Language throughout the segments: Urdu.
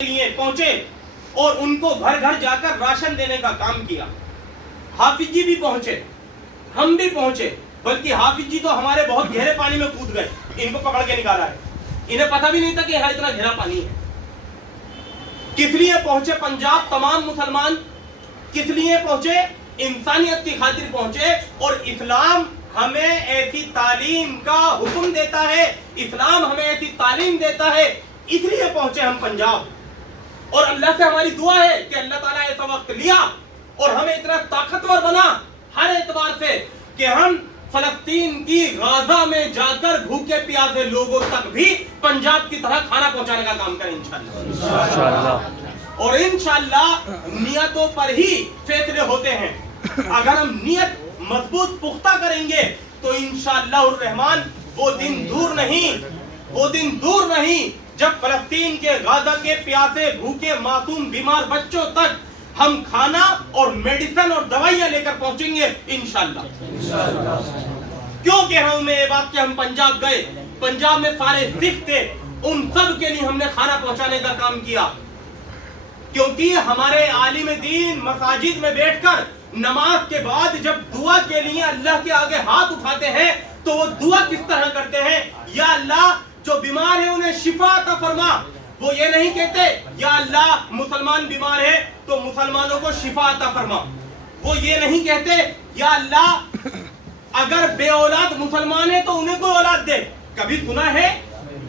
لیے پہنچے اور ان کو گھر گھر جا کر راشن دینے کا کام کیا. حافظ جی بھی پہنچے, ہم بھی پہنچے, بلکہ حافظ جی تو ہمارے بہت گہرے پانی میں کود گئے, ان کو پکڑ کے نکالا ہے. انہیں پتہ بھی نہیں تھا کہ یہاں اتنا گہرا پانی ہے. کس لیے پہنچے پنجاب تمام مسلمان؟ کس لیے پہنچے؟ انسانیت کی خاطر پہنچے. اور اسلام ہمیں ایسی تعلیم کا حکم دیتا ہے, اسلام ہمیں ایسی تعلیم دیتا ہے, اس لیے پہنچے ہم پنجاب. اور اللہ سے ہماری دعا ہے کہ اللہ تعالیٰ ایسا وقت لیا اور ہمیں اتنا طاقتور بنا ہر اعتبار سے کہ ہم فلسطین کی غزہ میں جا کر بھوکے پیاسے لوگوں تک بھی پنجاب کی طرح کھانا پہنچانے کا کام کریں انشاءاللہ. اور انشاءاللہ نیتوں پر ہی فیصلے ہوتے ہیں. اگر ہم نیت مضبوط پختہ کریں گے تو انشاءاللہ الرحمن وہ دن دور نہیں جب فلسطین کے غزہ کے پیاسے بھوکے معصوم بیمار بچوں تک ہم کھانا اور میڈیسن اور دوائیاں لے کر پہنچیں گے انشاءاللہ. کیوں کہہ رہا ہوں میں یہ بات کہ ہم پنجاب گئے؟ پنجاب میں سارے سکھ تھے, ان سب کے لیے ہم نے کھانا پہنچانے کا کام کیا. کیونکہ ہمارے عالم دین مساجد میں بیٹھ کر نماز کے بعد جب دعا کے لیے اللہ کے آگے ہاتھ اٹھاتے ہیں تو وہ دعا کس طرح کرتے ہیں؟ یا اللہ جو بیمار ہیں انہیں شفا عطا فرما. وہ یہ نہیں کہتے یا اللہ مسلمان بیمار ہے تو مسلمانوں کو شفا عطا فرما. وہ یہ نہیں کہتے یا اللہ اگر بے اولاد مسلمان ہے تو انہیں کوئی اولاد دے. کبھی سنا ہے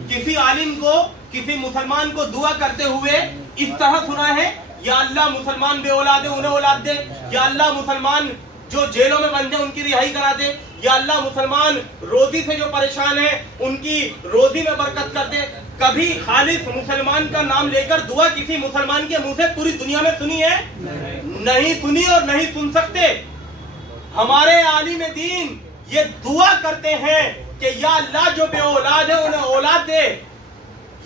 کسی عالم کو, کسی مسلمان کو دعا کرتے ہوئے اس طرح سنا ہے یا اللہ مسلمان بے اولاد ہے انہیں اولاد دے, یا اللہ مسلمان جو جیلوں میں بندے ان کی رہائی کرا دے, یا اللہ مسلمان روزی سے جو پریشان ہیں ان کی روزی میں برکت کر دے. کبھی خالص مسلمان کا نام لے کر دعا کسی مسلمان کے منہ سے پوری دنیا میں سنی ہے؟ نہیں سنی اور نہیں سن سکتے. ہمارے عالم دین یہ دعا کرتے ہیں کہ یا اللہ جو بے اولاد ہے انہیں اولاد دے,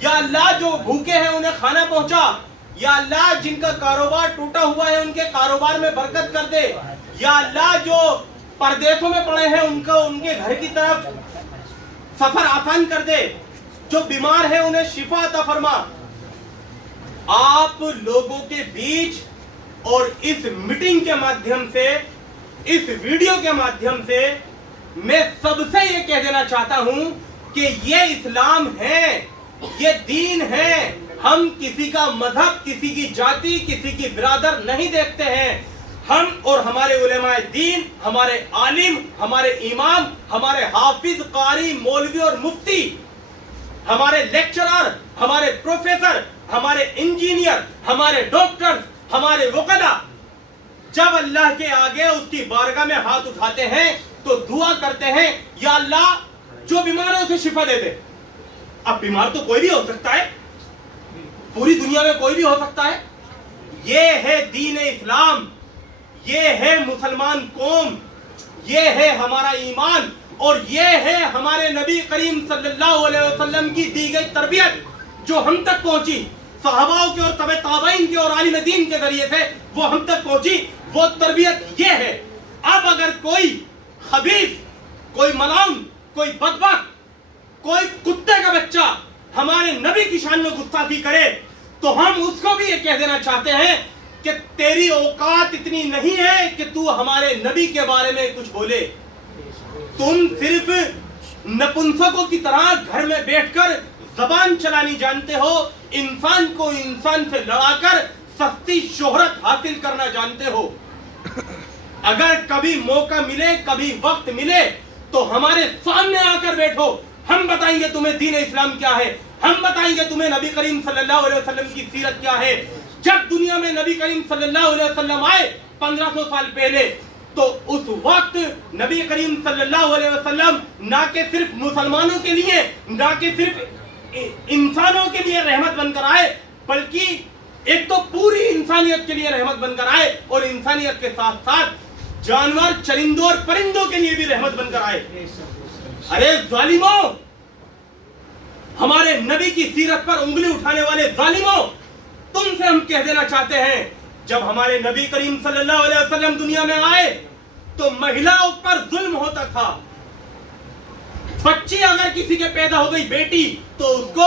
یا اللہ جو بھوکے ہیں انہیں کھانا پہنچا, یا اللہ جن کا کاروبار ٹوٹا ہوا ہے ان کے کاروبار میں برکت کر دے, یا اللہ جو پردیسوں میں پڑے ہیں ان کو ان کے گھر کی طرف سفر آسان کر دے, جو بیمار ہیں انہیں شفا عطا فرما. آپ لوگوں کے بیچ اور اس میٹنگ کے مادھیم سے, اس ویڈیو کے مادھیم سے میں سب سے یہ کہہ دینا چاہتا ہوں کہ یہ اسلام ہے, یہ دین ہے. ہم کسی کا مذہب, کسی کی جاتی, کسی کی برادر نہیں دیکھتے ہیں. ہم اور ہمارے علماء دین, ہمارے عالم, ہمارے امام, ہمارے حافظ, قاری, مولوی اور مفتی, ہمارے لیکچرر, ہمارے پروفیسر, ہمارے انجینئر, ہمارے ڈاکٹر, ہمارے وکلاء جب اللہ کے آگے اس کی بارگاہ میں ہاتھ اٹھاتے ہیں تو دعا کرتے ہیں یا اللہ جو بیمار ہے اسے شفا دے دے. اب بیمار تو کوئی بھی ہو سکتا ہے, پوری دنیا میں کوئی بھی ہو سکتا ہے. یہ ہے دین اسلام, یہ ہے مسلمان قوم, یہ ہے ہمارا ایمان, اور یہ ہے ہمارے نبی کریم صلی اللہ علیہ وسلم کی دی گئی تربیت جو ہم تک پہنچی, صحابہ کے اور تبع تابعین کے اور عالم دین کے ذریعے سے وہ ہم تک پہنچی. وہ تربیت یہ ہے. اب اگر کوئی خبیث, کوئی ملعون, کوئی بدبخت, کوئی کتے کا بچہ ہمارے نبی کی شان میں گستاخی کرے تو ہم اس کو بھی یہ کہہ دینا چاہتے ہیں کہ تیری اوقات اتنی نہیں ہے کہ تو ہمارے نبی کے بارے میں کچھ بولے. تم صرف نپنسکوں کی طرح گھر میں بیٹھ کر زبان چلانی جانتے ہو, انسان کو انسان سے لڑا کر سستی شہرت حاصل کرنا جانتے ہو. اگر کبھی موقع ملے, کبھی وقت ملے تو ہمارے سامنے آ کر بیٹھو, ہم بتائیں گے تمہیں دین اسلام کیا ہے, ہم بتائیں گے تمہیں نبی کریم صلی اللہ علیہ وسلم کی سیرت کیا ہے. جب دنیا میں نبی کریم صلی اللہ علیہ وسلم آئے 1500 سال پہلے تو اس وقت نبی کریم صلی اللہ علیہ وسلم نہ کہ صرف مسلمانوں کے لیے, نہ کہ صرف انسانوں کے لیے رحمت بن کر آئے, بلکہ ایک تو پوری انسانیت کے لیے رحمت بن کر آئے, اور انسانیت کے ساتھ ساتھ جانور, چرندوں اور پرندوں کے لیے بھی رحمت بن کر آئے. ارے ظالموں, ہمارے نبی کی سیرت پر انگلی اٹھانے والے ظالموں, تم سے ہم کہہ دینا چاہتے ہیں جب ہمارے نبی کریم صلی اللہ علیہ وسلم دنیا میں آئے تو مہیلاؤں پر ظلم ہوتا تھا. بچی اگر کسی کے پیدا ہو گئی بیٹی تو اس کو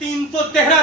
313